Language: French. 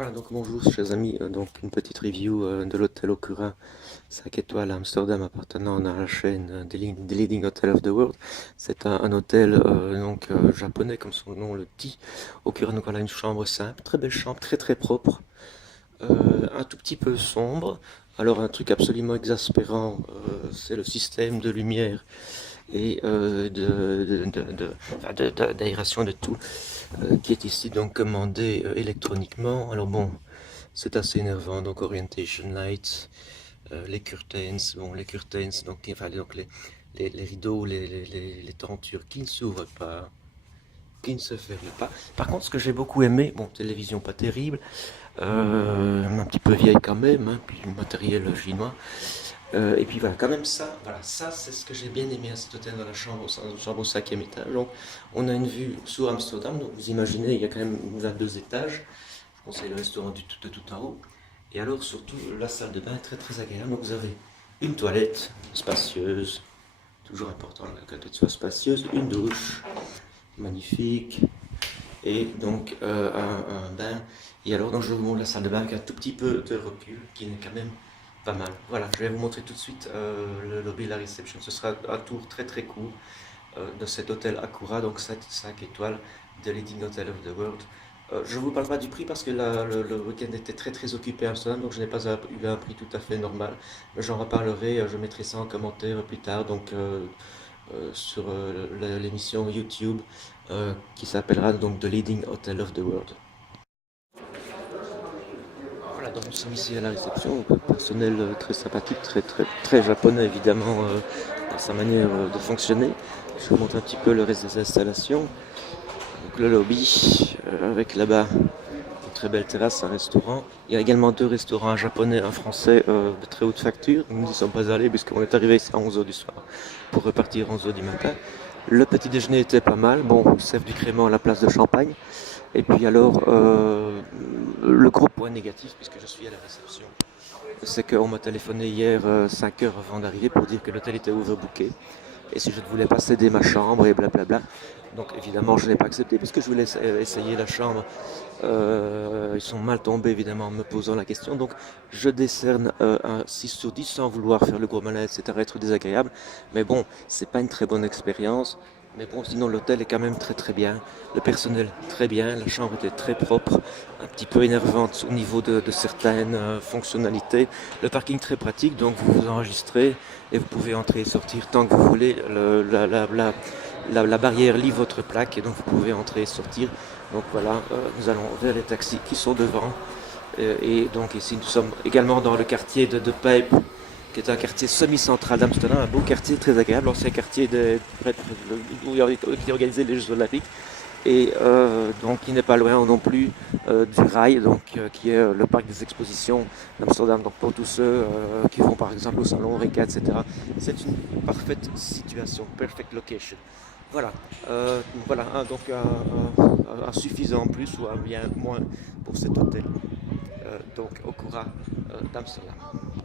Voilà, donc bonjour chers amis, donc une petite review de l'hôtel Okura 5 étoiles à Amsterdam appartenant à la chaîne des Leading Hotels of the World. C'est un hôtel japonais comme son nom le dit. Okura, donc voilà une chambre simple, très belle chambre, très très propre, un tout petit peu sombre. Alors un truc absolument exaspérant, c'est le système de lumière et d'aération de tout qui est ici donc commandé électroniquement. Alors bon, c'est assez énervant, donc orientation lights, les curtains, bon les curtains, donc les rideaux, les tentures qui ne s'ouvrent pas, qui ne se ferment pas. Par contre, ce que j'ai beaucoup aimé, bon télévision pas terrible, un petit peu vieille quand même, hein, puis du matériel chinois. Et puis voilà, quand même voilà, ça c'est ce que j'ai bien aimé à cet hôtel dans la chambre au cinquième étage. Donc on a une vue sur Amsterdam, donc vous imaginez, il y a quand même 22 étages. Je conseille le restaurant de tout en haut. Et alors surtout la salle de bain est très très agréable. Donc vous avez une toilette spacieuse, toujours important que la toilette soit spacieuse, une douche magnifique, et donc un bain. Et alors donc je vous montre la salle de bain avec un tout petit peu de recul qui est quand même pas mal. Voilà, je vais vous montrer tout de suite le lobby, la réception. Ce sera un tour très très court de cet hôtel Akura, donc 5 étoiles de Leading Hotel of the World. Je ne vous parle pas du prix parce que le week-end était très très occupé à Amsterdam, donc je n'ai pas eu un prix tout à fait normal. Mais j'en reparlerai, je mettrai ça en commentaire plus tard, donc sur l'émission YouTube qui s'appellera donc The Leading Hotel of the World. Voilà, donc nous sommes ici à la réception, donc, personnel très sympathique, très, très, très japonais évidemment dans sa manière de fonctionner. Je vous montre un petit peu le reste des installations. Donc le lobby avec là-bas une très belle terrasse, un restaurant. Il y a également deux restaurants, un japonais, un français de très haute facture. Nous n'y sommes pas allés puisqu'on est arrivé ici à 11h du soir pour repartir à 11h du matin. Le petit déjeuner était pas mal, bon, sève du crément à la place de champagne. Et puis alors, le gros point négatif, puisque je suis à la réception, c'est qu'on m'a téléphoné hier 5 heures avant d'arriver pour dire que l'hôtel était overbooké. Et si je ne voulais pas céder ma chambre et blablabla. Donc évidemment je n'ai pas accepté puisque je voulais essayer la chambre. Ils sont mal tombés évidemment en me posant la question. Donc je décerne un 6 sur 10 sans vouloir faire le gros malin, etc. être désagréable. Mais bon, c'est pas une très bonne expérience. Mais bon, sinon l'hôtel est quand même très très bien. Le personnel très bien, la chambre était très propre, un petit peu énervante au niveau de certaines fonctionnalités. Le parking très pratique, donc vous vous enregistrez et vous pouvez entrer et sortir tant que vous voulez. La barrière lit votre plaque et donc vous pouvez entrer et sortir. Donc voilà, nous allons vers les taxis qui sont devant. Et donc ici nous sommes également dans le quartier de Pijp, qui est un quartier semi-central d'Amsterdam, un beau quartier très agréable, l'ancien quartier où il y a été organisé les Jeux Olympiques. Et donc il n'est pas loin non plus du Rai, donc qui est le parc des expositions d'Amsterdam. Donc pour tous ceux qui vont par exemple au salon Reka, etc. C'est une parfaite situation, perfect location. Voilà, voilà donc un suffisant plus ou un bien moins pour cet hôtel, donc Okura d'Amsterdam.